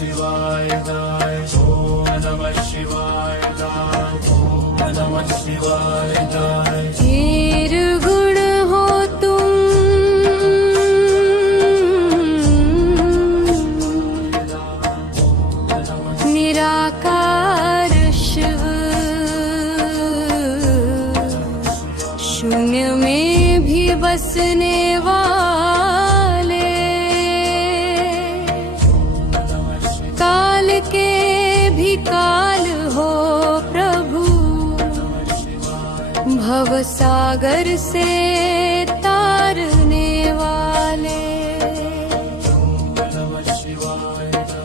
शिवाय जय, ओम नमः शिवाय जय, ओम नमः शिवाय जय। निर्गुण हो तुम, निराकार शिव, शून्य में भी बसने वाले, काल के भी काल हो प्रभु, भव सागर से तारने वाले।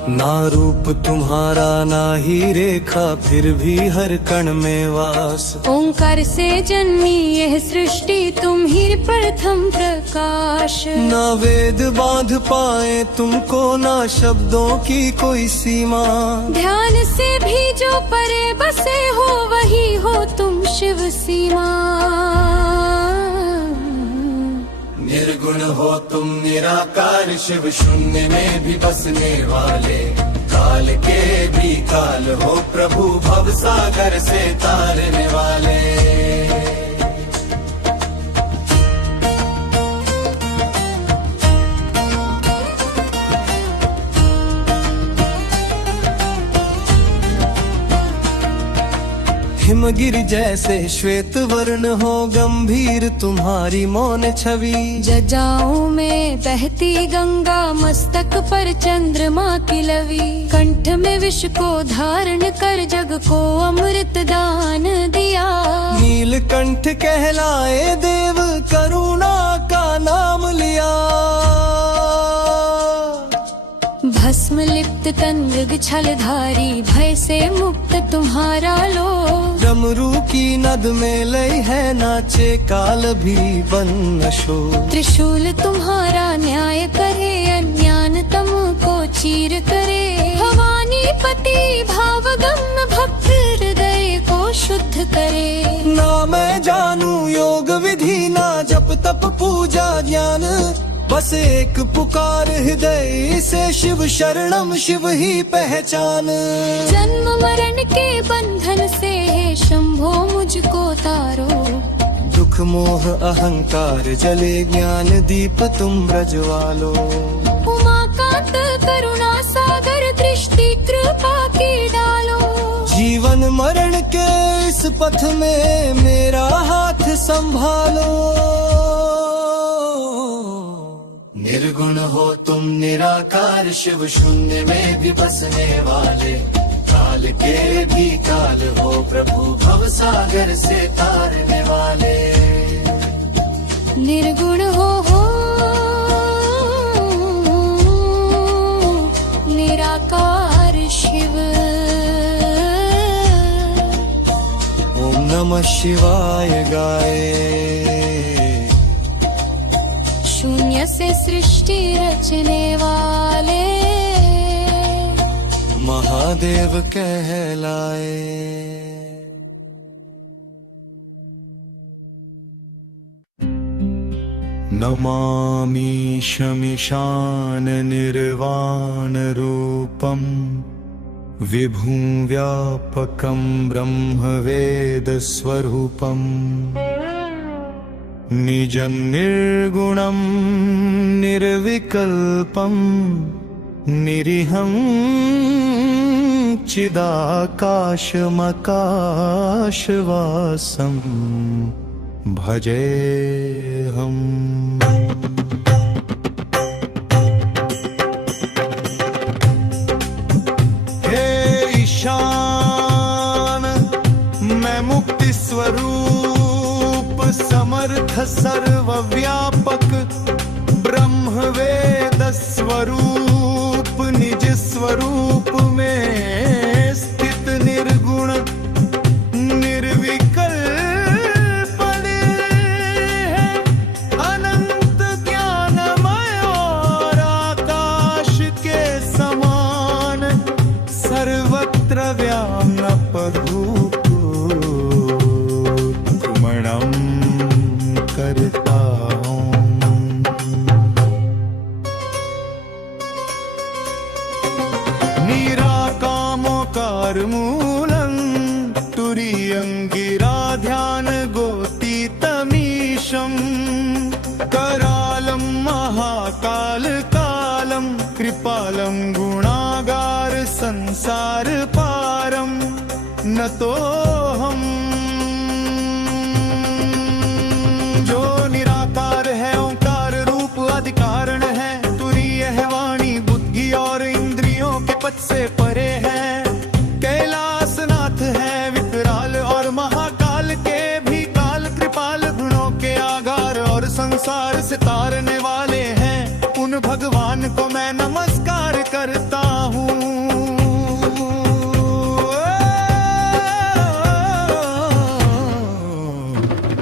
ना रूप तुम्हारा ना ही रेखा, फिर भी हर कण में वास। ओंकार से जन्मी यह सृष्टि, तुम ही प्रथम प्रकाश। ना वेद बांध पाए तुमको, ना शब्दों की कोई सीमा। ध्यान से भी जो परे बसे हो, वही हो तुम शिव सीमा। निर्गुण हो तुम निराकार शिव, शून्य में भी बसने वाले, काल के भी काल हो प्रभु, भव सागर से तारने वाले। हिमगिरि जैसे श्वेत वर्ण हो, गंभीर तुम्हारी मौन छवि। जजाओं में बहती गंगा, मस्तक पर चंद्रमा की लवी। कंठ में विष को धारण कर, जग को अमृत दान दिया। नीलकंठ कहलाए देव, करुणा का नाम लिया। भस्म लिप्त तन मृग छलधारी, भय से मुक्त तुम्हारा लो। डमरू की नद में लय है, नाचे काल भी बन शो। त्रिशूल तुम्हारा न्याय करे, अज्ञान तम को चीर करे। भवानी पति भावगम, भक्त हृदय को शुद्ध करे। ना मैं जानू योग विधि, ना जप तप पूजा ज्ञान, बस एक पुकार हृदय से, शिव शरणम शिव ही पहचान। जन्म मरण के बंधन से शंभो मुझको तारो। दुख मोह अहंकार जले, ज्ञान दीप तुम ब्रजवालो। उमाकांत करुणा सागर, दृष्टि कृपा की डालो। जीवन मरण के इस पथ में मेरा हाथ संभालो। निर्गुण हो तुम निराकार शिव, शून्य में भी बसने वाले, काल के भी काल हो प्रभु, भव सागर से तारने वाले। निर्गुण हो निराकार शिव। ओम नमः शिवाय गाए, शून्य से सृष्टि रचने वाले, महादेव कहलाए। नमामि शमिशान निर्वाण रूपम, विभुं व्यापकं ब्रह्म वेद स्वरूपम। निजं निर्गुणं निर्विकल्पं, निरीहं चिदाकाशमकाशवासं भजेऽहम्। हे ईशान, मैं मुक्ति स्वरूप, समर्थ सर्वव्यापक, ब्रह्म वेद स्वरूप, निज स्वरूप में स्थित निर्गुण निर्विकल्प है, अनंत ज्ञानमय और आकाश के समान, सर्वत्र व्यापक रूप प्रमणम करता हूँ। निर्मूलं तुरीयंगिरा ध्यान गोतीतमीशम् करालं महाकाल कालं कृपालं गुणागार संसार पारं नतोऽहम्। जो निराकार है ओंकार रूप आदि कारण है, तुरीय है वाणी बुद्धि और इंद्रियों के पथ से परे है। कैलाशनाथ है विकराल और महाकाल के भी काल कृपाल गुणों के आगार और संसार से तारने वाले हैं। उन भगवान को मैं नमस्कार करता हूँ।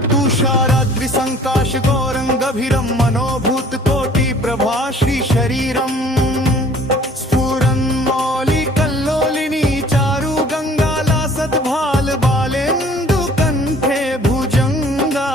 तुषाराद्रि संकाश गौरं गभीरं मनोभूत कोटि प्रभा श्री शरीरम् स्फुरन् मौलि कल्लोलिनी चारु गंगा लासत भाल बालेन्दु कंठे भुजंगा।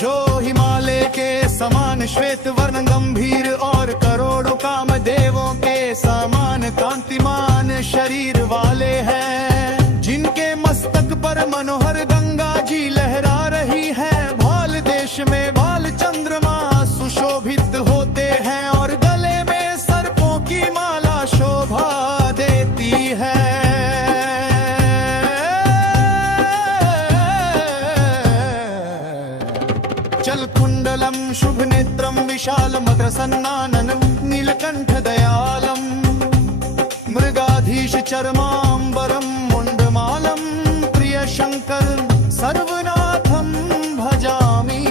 जो हिमालय के समान श्वेत वर्ण गंभीर और करोड़ों कामदेवों के समान कांतिमान शरीर वाले हैं। जिनके मस्तक पर मनोहर गंगा जी लहरा रही है। भाल देश में भाल चंद्रमा सुशोभित होते हैं और गले में सर्पों की माला शोभा देती है। चल कुंडलम शुभ नेत्रम विशाल मकरसन्नाननं नीलकंठ दयालम मृगाधीश चर्मांबरम मुंडमालम प्रिय शंकर सर्वनाथम भजामि।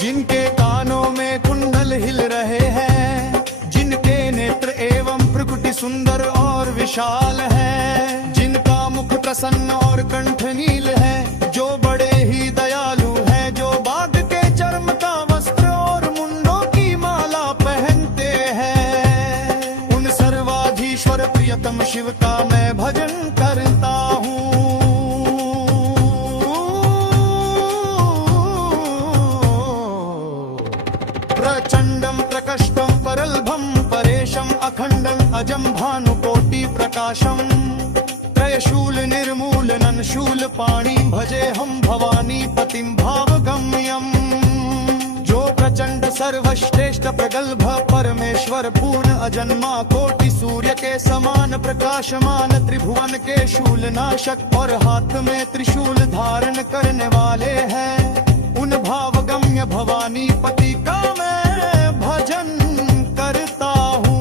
जिनके कानों में कुंडल हिल रहे हैं, जिनके नेत्र एवं प्रकृति सुंदर और विशाल है, जिनका मुख प्रसन्न और कंठ नील है, जो बड़े ही दयालु है, जो बाघ के चर्म का वस्त्र और मुंडों की माला पहनते हैं। उन सर्वाधीश्वर प्रियतम शिव का मैं भजन करता हूँ। प्रचंडम प्रकष्टम परलभम परेशम अखंडम अजम भानुकोटि प्रकाशम त्रयशूल निर्मूलनं शूल पाणी भजे हम भवानी पतिं भावगम्यम। जो प्रचंड सर्वश्रेष्ठ प्रगल्भ परमेश्वर पूर्ण अजन्मा कोटि सूर्य के समान प्रकाशमान त्रिभुवन के शूल नाशक और हाथ में त्रिशूल धारण करने वाले हैं। उन भावगम्य भवानी पति का मैं भजन करता हूँ।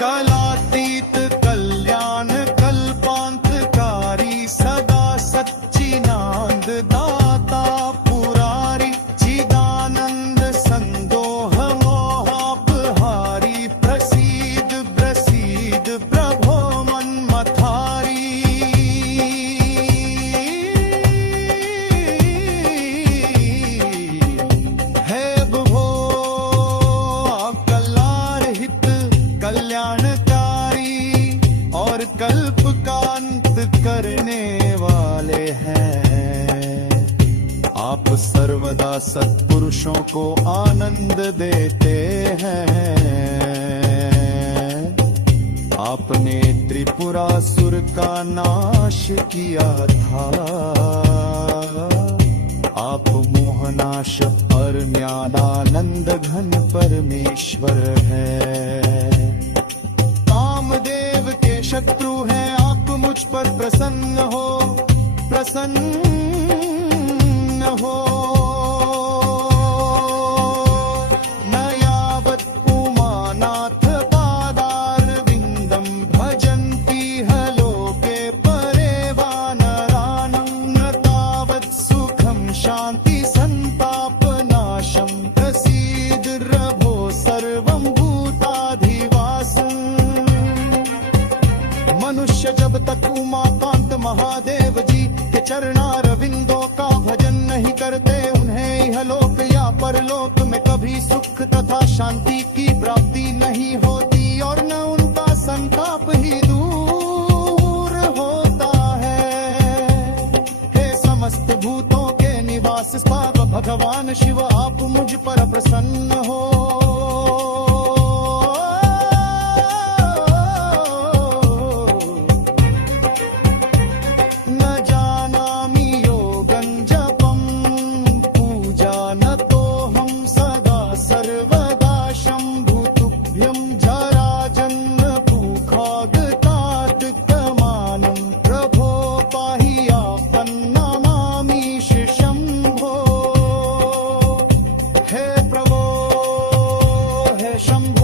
कलातीत कल्याण कल्पांतकारी सदा सच्चिदानंद दाता पुरारी चिदानंद संदोह मोहापहारी प्रसीद प्रसीद प्रभो मन्मथारी। हे विभो कल्याणहित कल्याणकारी और कल्प का अंत करने वाले हैं। आप सर्वदा सत्पुरुषों को आनंद देते हैं। आपने त्रिपुरासुर का नाश किया था। आप मोहनाश और ज्ञानानंद घन परमेश्वर है। कामदेव के शत्रु हैं आप मुझ पर प्रसन्न हो, प्रसन्न हो। न यावत् उमानाथ पादारविन्दं भजन्ति ह लोके परे वानराणां न तावत् सुखं शान्ति संतापनाशं प्रसीद रभो सर्वं भूताधिवासम्। मनुष्य जब तक उमाकांत महादेव जी के चरणारविंदों का भजन नहीं करते, उन्हें इहलोक या परलोक में कभी सुख तथा शांति की प्राप्ति नहीं होती और न उनका संताप ही दूर होता है। भगवान शिव आप मुझ पर प्रसन्न हो। न जानामि योगं जपं पूजा न तोऽहं सदा सर्वदा शम्भु तुभ्यं जराजन्म कुखागतातकमानं प्रभो पाहि आपन्नमामि शम्भो। हे प्रभो हे शम्भो